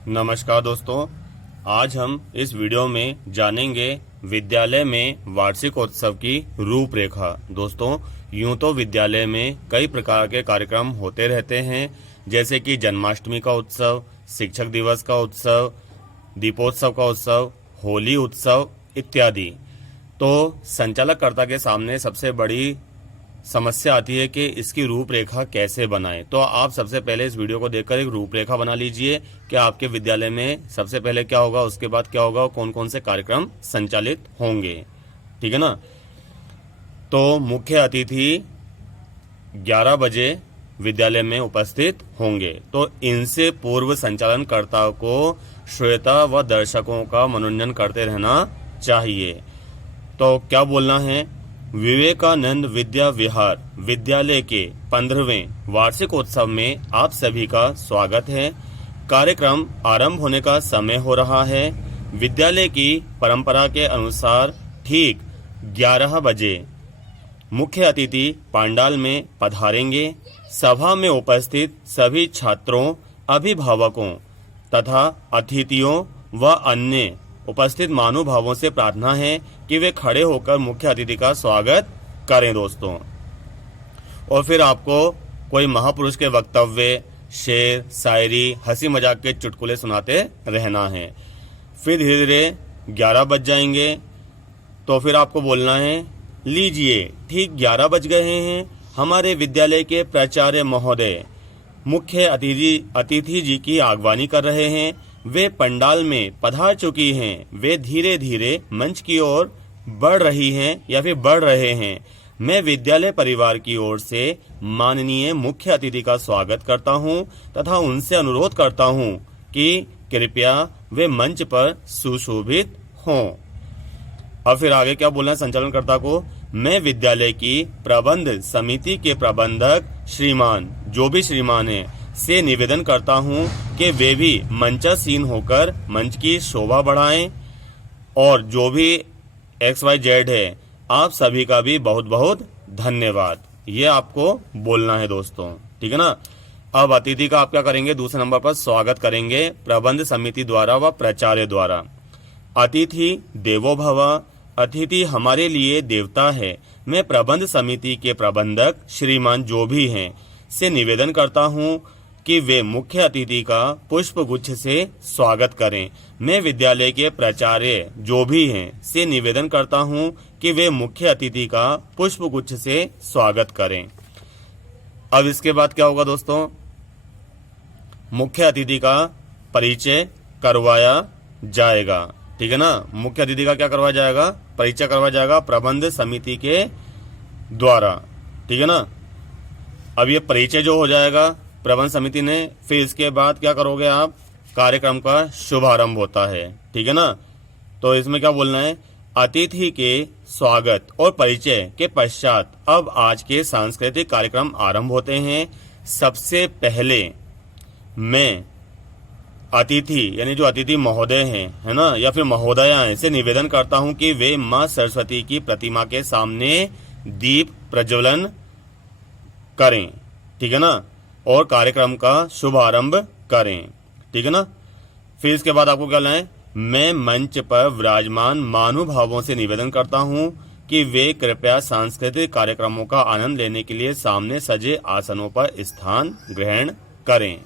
नमस्कार दोस्तों, आज हम इस वीडियो में जानेंगे विद्यालय में वार्षिकोत्सव की रूपरेखा। दोस्तों, यूं तो विद्यालय में कई प्रकार के कार्यक्रम होते रहते हैं, जैसे कि जन्माष्टमी का उत्सव, शिक्षक दिवस का उत्सव, दीपोत्सव का उत्सव, होली उत्सव इत्यादि। तो संचालककर्ता के सामने सबसे बड़ी समस्या आती है कि इसकी रूपरेखा कैसे बनाएं। तो आप सबसे पहले इस वीडियो को देखकर एक रूपरेखा बना लीजिए कि आपके विद्यालय में सबसे पहले क्या होगा, उसके बाद क्या होगा और कौन कौन से कार्यक्रम संचालित होंगे। ठीक है ना। तो मुख्य अतिथि 11 बजे विद्यालय में उपस्थित होंगे। तो इनसे पूर्व संचालनकर्ता को श्रोता व दर्शकों का मनोरंजन करते रहना चाहिए। तो क्या बोलना है, विवेकानंद विद्या विहार विद्यालय के 15वें वार्षिकोत्सव में आप सभी का स्वागत है। कार्यक्रम आरंभ होने का समय हो रहा है। विद्यालय की परंपरा के अनुसार ठीक 11 बजे मुख्य अतिथि पंडाल में पधारेंगे। सभा में उपस्थित सभी छात्रों, अभिभावकों तथा अतिथियों व अन्य उपस्थित महानुभावों से प्रार्थना है कि वे खड़े होकर मुख्य अतिथि का स्वागत करें दोस्तों। और फिर आपको कोई महापुरुष के वक्तव्य, शेर, शायरी, हंसी मजाक के चुटकुले सुनाते रहना है। फिर धीरे धीरे 11 बज जाएंगे तो फिर आपको बोलना है, लीजिए ठीक 11 बज गए हैं। हमारे विद्यालय के प्राचार्य महोदय मुख्य अतिथि जी की आगवानी कर रहे हैं। वे पंडाल में पधार चुकी हैं। वे धीरे धीरे मंच की ओर बढ़ रही हैं या फिर बढ़ रहे हैं। मैं विद्यालय परिवार की ओर से माननीय मुख्य अतिथि का स्वागत करता हूं तथा उनसे अनुरोध करता हूं कि कृपया वे मंच पर सुशोभित हों। अब फिर आगे क्या बोलना है संचालनकर्ता को, मैं विद्यालय की प्रबंध समिति के प्रबंधक श्रीमान, जो भी श्रीमान है, से निवेदन करता हूं कि वे भी मंचासीन होकर मंच की शोभा बढ़ाएं। और जो भी XYZ है, आप सभी का भी बहुत बहुत धन्यवाद। ये आपको बोलना है दोस्तों। ठीक है ना। अब अतिथि का आप क्या करेंगे, दूसरे नंबर पर स्वागत करेंगे प्रबंध समिति द्वारा व प्राचार्य द्वारा। अतिथि देवो भव, अतिथि हमारे लिए देवता है। मैं प्रबंध समिति के प्रबंधक श्रीमान जो भी हैं से निवेदन करता हूं कि वे मुख्य अतिथि का पुष्प गुच्छ से स्वागत करें। मैं विद्यालय के प्राचार्य जो भी हैं से निवेदन करता हूं कि वे मुख्य अतिथि का पुष्प गुच्छ से स्वागत करें। अब इसके बाद क्या होगा दोस्तों, मुख्य अतिथि का परिचय करवाया जाएगा। ठीक है ना। मुख्य अतिथि का क्या करवाया जाएगा, परिचय करवाया जाएगा प्रबंध समिति के द्वारा। ठीक है ना। अब ये परिचय जो हो जाएगा प्रबंध समिति ने, फिर इसके बाद क्या करोगे आप, कार्यक्रम का शुभारंभ होता है। ठीक है ना। तो इसमें क्या बोलना है, अतिथि के स्वागत और परिचय के पश्चात अब आज के सांस्कृतिक कार्यक्रम आरंभ होते हैं। सबसे पहले मैं अतिथि यानी जो अतिथि महोदय हैं, है ना, या फिर महोदया हैं, से निवेदन करता हूं कि वे मां सरस्वती की प्रतिमा के सामने दीप प्रज्वलन करें। ठीक है ना। और कार्यक्रम का शुभारंभ करें। ठीक है ना। फिर इसके बाद आपको क्या करना है, मैं मंच पर विराजमान महानुभावों से निवेदन करता हूं कि वे कृपया सांस्कृतिक कार्यक्रमों का आनंद लेने के लिए सामने सजे आसनों पर स्थान ग्रहण करें।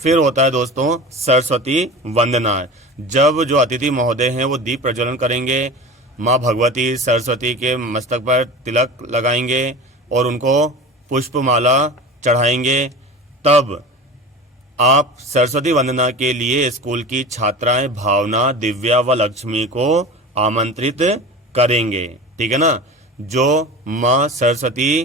फिर होता है दोस्तों सरस्वती वंदना। जब जो अतिथि महोदय हैं वो दीप प्रज्वलन करेंगे, माँ भगवती सरस्वती के मस्तक पर तिलक लगाएंगे और उनको पुष्पमाला चढ़ाएंगे। तब आप सरस्वती वंदना के लिए स्कूल की छात्राएं भावना, दिव्या व लक्ष्मी को आमंत्रित करेंगे। ठीक है ना। जो माँ सरस्वती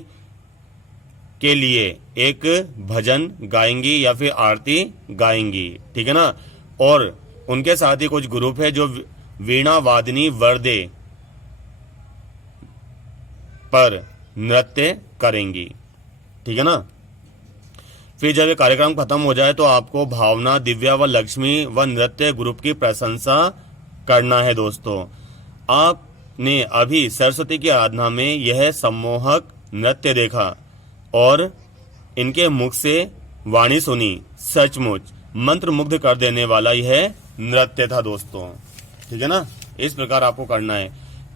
के लिए एक भजन गाएंगी या फिर आरती गाएंगी। ठीक है ना। और उनके साथ ही कुछ ग्रुप है जो वीणा वादनी वर्दे पर नृत्य करेंगी। ठीक है ना। फिर जब ये कार्यक्रम खत्म हो जाए तो आपको भावना, दिव्या व लक्ष्मी व नृत्य ग्रुप की प्रशंसा करना है दोस्तों। आपने अभी सरस्वती की आराधना में यह सम्मोहक नृत्य देखा और इनके मुख से वाणी सुनी। सचमुच मंत्र मुग्ध कर देने वाला यह नृत्य था दोस्तों। ठीक है ना, इस प्रकार आपको करना है।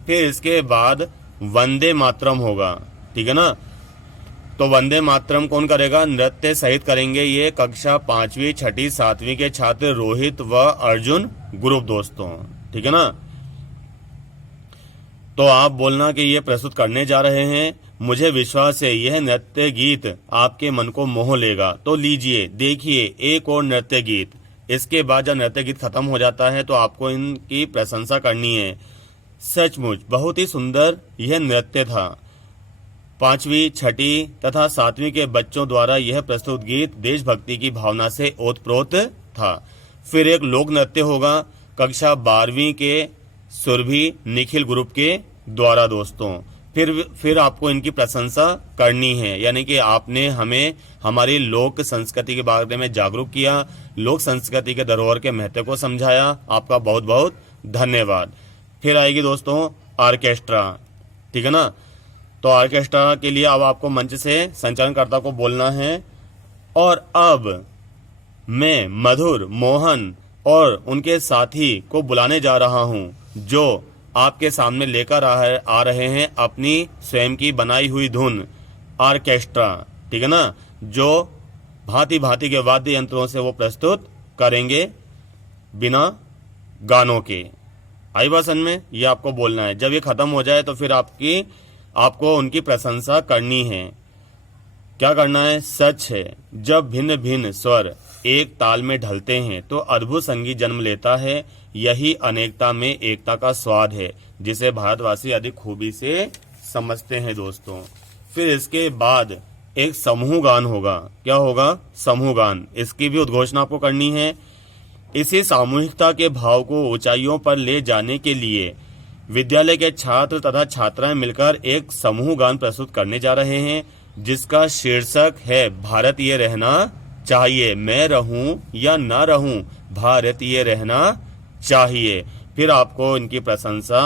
फिर इसके बाद वंदे मातरम होगा। ठीक है ना, तो वंदे मातरम कौन करेगा? नृत्य सहित करेंगे ये कक्षा 5वीं 6ठी 7वीं के छात्र रोहित व अर्जुन ग्रुप दोस्तों। ठीक है ना, तो आप बोलना कि ये प्रस्तुत करने जा रहे हैं। मुझे विश्वास है यह नृत्य गीत आपके मन को मोह लेगा। तो लीजिए देखिए एक और नृत्य गीत। इसके बाद जब नृत्य गीत खत्म हो जाता है तो आपको इनकी प्रशंसा करनी है। सचमुच बहुत ही सुंदर यह नृत्य था। 5वीं 6ठी तथा 7वीं के बच्चों द्वारा यह प्रस्तुत गीत देशभक्ति की भावना से ओतप्रोत था। फिर एक लोक नृत्य होगा कक्षा 12वीं के सुरभि निखिल ग्रुप के द्वारा दोस्तों। फिर आपको इनकी प्रशंसा करनी है, यानी कि आपने हमें हमारी लोक संस्कृति के बारे में जागरूक किया, लोक संस्कृति के धरोहर के महत्व को समझाया। आपका बहुत बहुत धन्यवाद। फिर आएगी दोस्तों ऑर्केस्ट्रा। ठीक है ना, तो ऑर्केस्ट्रा के लिए अब आपको मंच से संचालनकर्ता को बोलना है। और अब मैं मधुर, मोहन और उनके साथी को बुलाने जा रहा हूं, जो आपके सामने लेकर आ रहे हैं अपनी स्वयं की बनाई हुई धुन ऑर्केस्ट्रा। ठीक है ना, जो भांति भांति के वाद्य यंत्रों से वो प्रस्तुत करेंगे बिना गानों के। आई बात समझ में? ये आपको बोलना है। जब ये खत्म हो जाए तो फिर आपको उनकी प्रशंसा करनी है। क्या करना है? सच है जब भिन्न भिन्न स्वर एक ताल में ढलते हैं तो अद्भुत संगीत जन्म लेता है। यही अनेकता में एकता का स्वाद है, जिसे भारतवासी अधिक खूबी से समझते हैं दोस्तों। फिर इसके बाद एक समूह गान होगा। क्या होगा? समूह गान। इसकी भी उद्घोषणा आपको करनी है। इसी सामूहिकता के भाव को ऊंचाइयों पर ले जाने के लिए विद्यालय के छात्र तथा छात्राएं मिलकर एक समूह गान प्रस्तुत करने जा रहे हैं, जिसका शीर्षक है भारत ये रहना चाहिए। मैं रहूं या ना रहूं, भारत ये रहना चाहिए। फिर आपको इनकी प्रशंसा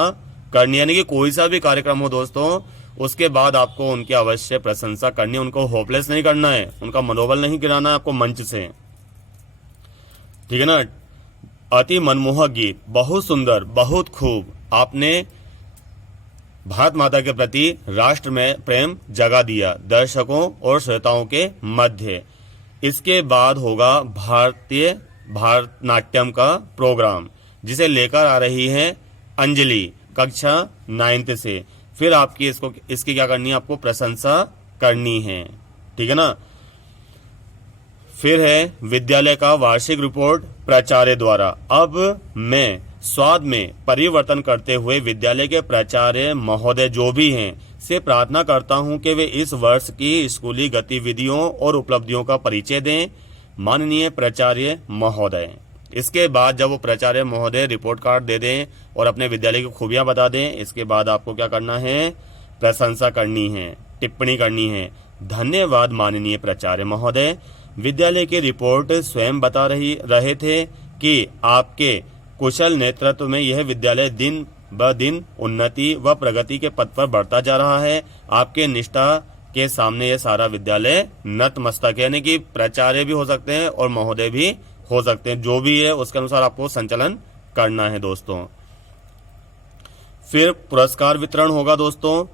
करनी, यानी कि कोई सा भी कार्यक्रम हो दोस्तों, उसके बाद आपको उनकी अवश्य प्रशंसा करनी है। उनको होपलेस नहीं करना है, उनका मनोबल नहीं गिराना है आपको मंच से। ठीक है ना, अति मनमोहक गीत, बहुत सुंदर, बहुत खूब। आपने भारत माता के प्रति राष्ट्र में प्रेम जगा दिया दर्शकों और श्रोताओं के मध्य। इसके बाद होगा भारतनाट्यम का प्रोग्राम, जिसे लेकर आ रही है अंजलि कक्षा 9th से। फिर आपकी इसकी क्या करनी है? आपको प्रशंसा करनी है। ठीक है ना, फिर है विद्यालय का वार्षिक रिपोर्ट प्राचार्य द्वारा। अब मैं स्वाद में परिवर्तन करते हुए विद्यालय के प्राचार्य महोदय जो भी हैं से प्रार्थना करता हूं कि वे इस वर्ष की स्कूली गतिविधियों और उपलब्धियों का परिचय दें। माननीय प्राचार्य महोदय। इसके बाद जब वो प्राचार्य महोदय रिपोर्ट कार्ड दे दें और अपने विद्यालय की खूबियां बता दें, इसके बाद आपको क्या करना है? प्रशंसा करनी है, टिप्पणी करनी है। धन्यवाद माननीय प्राचार्य महोदय, विद्यालय की रिपोर्ट स्वयं बता रहे थे कि आपके कुशल नेतृत्व में यह विद्यालय दिन ब दिन उन्नति व प्रगति के पथ पर बढ़ता जा रहा है। आपके निष्ठा के सामने यह सारा विद्यालय नतमस्तक है, यानी कि प्राचार्य भी हो सकते हैं और महोदय भी हो सकते हैं। जो भी है उसके अनुसार आपको संचालन करना है दोस्तों। फिर पुरस्कार वितरण होगा दोस्तों।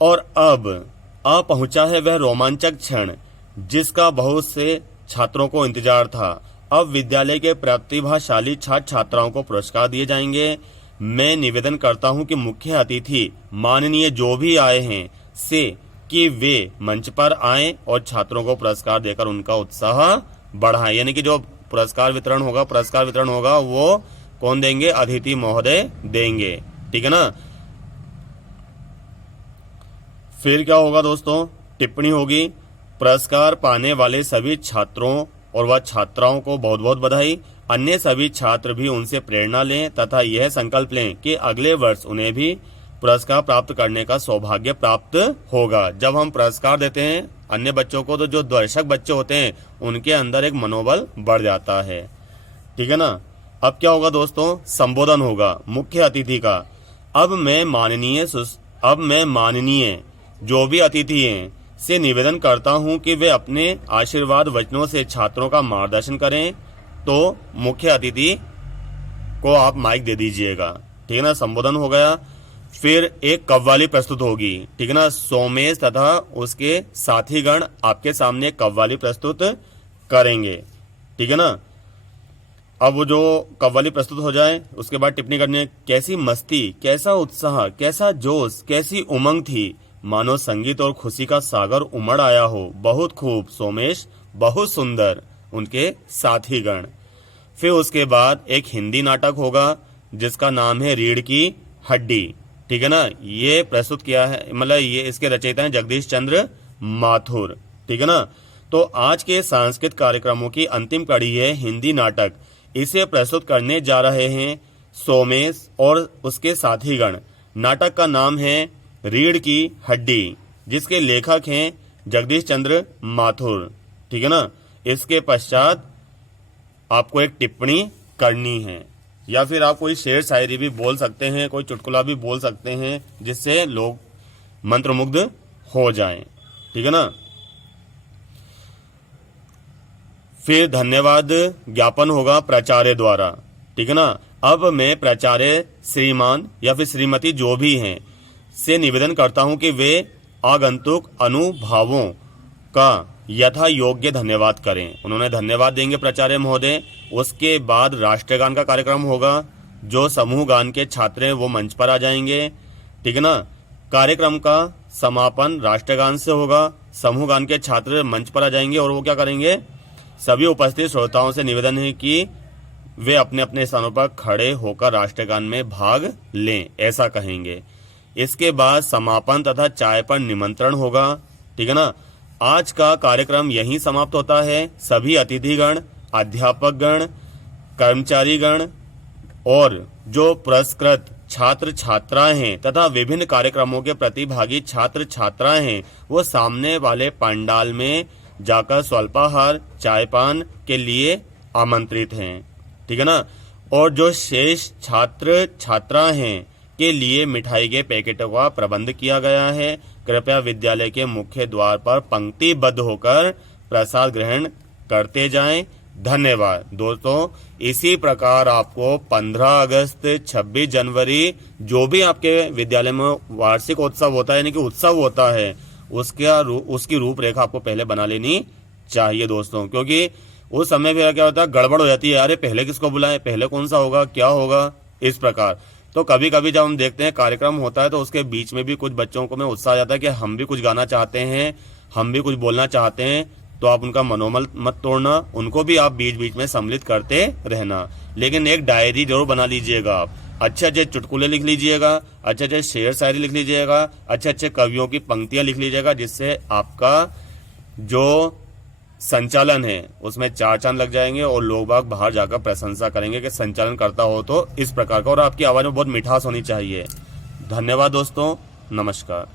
और अब आ पहुंचा है वह रोमांचक क्षण जिसका बहुत से छात्रों को इंतजार था। अब विद्यालय के प्रतिभाशाली छात्र छात्राओं को पुरस्कार दिए जाएंगे। मैं निवेदन करता हूं कि मुख्य अतिथि माननीय जो भी आए हैं से कि वे मंच पर आएं और छात्रों को पुरस्कार देकर उनका उत्साह बढ़ाएं। यानी कि जो पुरस्कार वितरण होगा वो कौन देंगे? अतिथि महोदय देंगे। ठीक है ना। फिर क्या होगा दोस्तों? टिप्पणी होगी। पुरस्कार पाने वाले सभी छात्रों और वह छात्राओं को बहुत बहुत बधाई। अन्य सभी छात्र भी उनसे प्रेरणा लें तथा यह संकल्प लें कि अगले वर्ष उन्हें भी पुरस्कार प्राप्त करने का सौभाग्य प्राप्त होगा। जब हम पुरस्कार देते हैं अन्य बच्चों को तो जो दर्शक बच्चे होते हैं उनके अंदर एक मनोबल बढ़ जाता है। ठीक है ना। अब क्या होगा दोस्तों? संबोधन होगा मुख्य अतिथि का। अब मैं माननीय जो भी अतिथि हैं से निवेदन करता हूं कि वे अपने आशीर्वाद वचनों से छात्रों का मार्गदर्शन करें तो मुख्य अतिथि को आप माइक दे दीजिएगा, ठीक है ना। संबोधन हो गया। फिर एक कव्वाली प्रस्तुत होगी, ठीक है ना। सोमेश तथा उसके साथीगण आपके सामने कव्वाली प्रस्तुत करेंगे, ठीक है ना। अब वो जो कव्वाली प्रस्तुत हो जाए उसके बाद टिप्पणी करनी है, कैसी मस्ती, कैसा उत्साह, कैसा जोश, कैसी उमंग थी, मानो संगीत और खुशी का सागर उमड़ आया हो। बहुत खूब सोमेश, बहुत सुंदर, उनके साथीगण। फिर उसके बाद एक हिंदी नाटक होगा जिसका नाम है रीढ़ की हड्डी, ठीक है ना। ये प्रस्तुत किया है, मतलब ये इसके रचयिता हैं जगदीश चंद्र माथुर, ठीक है ना। तो आज के सांस्कृतिक कार्यक्रमों की अंतिम कड़ी है हिंदी नाटक। इसे प्रस्तुत करने जा रहे हैं सोमेश और उसके साथीगण। नाटक का नाम है रीढ़ की हड्डी, जिसके लेखक हैं जगदीश चंद्र माथुर, ठीक है ना। इसके पश्चात आपको एक टिप्पणी करनी है, या फिर आप कोई शेर शायरी भी बोल सकते हैं, कोई चुटकुला भी बोल सकते हैं, जिससे लोग मंत्रमुग्ध हो जाएं, ठीक है ना। फिर धन्यवाद ज्ञापन होगा प्राचार्य द्वारा, ठीक है ना। अब मैं प्राचार्य श्रीमान या फिर श्रीमती जो भी हैं से निवेदन करता हूं कि वे आगंतुक अनुभावों का यथा योग्य धन्यवाद करें। उन्होंने धन्यवाद देंगे प्राचार्य महोदय। उसके बाद राष्ट्रगान का कार्यक्रम होगा। जो समूह गान के छात्र हैं वो मंच पर आ जाएंगे, ठीक है ना। कार्यक्रम का समापन राष्ट्रगान से होगा। समूह गान के छात्र मंच पर आ जाएंगे और वो क्या करेंगे, सभी उपस्थित श्रोताओं से निवेदन है कि वे अपने अपने स्थानों पर खड़े होकर राष्ट्रगान में भाग लें, ऐसा कहेंगे। इसके बाद समापन तथा चाय पर निमंत्रण होगा, ठीक है ना। आज का कार्यक्रम यहीं समाप्त होता है। सभी अतिथिगण, अध्यापकगण, कर्मचारीगण और जो पुरस्कृत छात्र छात्राएं हैं तथा विभिन्न कार्यक्रमों के प्रतिभागी छात्र छात्राएं हैं वो सामने वाले पंडाल में जाकर स्वल्पाहार चायपान के लिए आमंत्रित हैं, ठीक है ना। और जो शेष छात्र छात्रा हैं के लिए मिठाई के पैकेटों का प्रबंध किया गया है। कृपया विद्यालय के मुख्य द्वार पर पंक्तिबद्ध होकर प्रसाद ग्रहण करते जाएं। धन्यवाद दोस्तों। इसी प्रकार आपको 15 अगस्त, 26 जनवरी जो भी आपके विद्यालय में वार्षिक उत्सव होता है, यानी कि उत्सव होता है, उसकी रूपरेखा आपको पहले बना लेनी चाहिए दोस्तों, क्योंकि उस समय फिर क्या होता है, गड़बड़ हो जाती है। अरे पहले किसको बुलाएं, पहले कौन सा होगा, क्या होगा, इस प्रकार। तो कभी कभी जब हम देखते हैं कार्यक्रम होता है तो उसके बीच में भी कुछ बच्चों को में उत्साह आ जाता है कि हम भी कुछ गाना चाहते हैं, हम भी कुछ बोलना चाहते हैं। तो आप उनका मनोबल मत तोड़ना, उनको भी आप बीच बीच में सम्मिलित करते रहना। लेकिन एक डायरी जरूर बना लीजिएगा आप। अच्छे अच्छे चुटकुले लिख लीजिएगा, अच्छे अच्छे शेर शायरी लिख लीजिएगा, अच्छे अच्छे कवियों की पंक्तियां लिख लीजिएगा, जिससे आपका जो संचालन है उसमें 4 चांद लग जाएंगे और लोग बाग बाहर जाकर प्रशंसा करेंगे कि संचालन करता हो तो इस प्रकार का। और आपकी आवाज में बहुत मिठास होनी चाहिए। धन्यवाद दोस्तों, नमस्कार।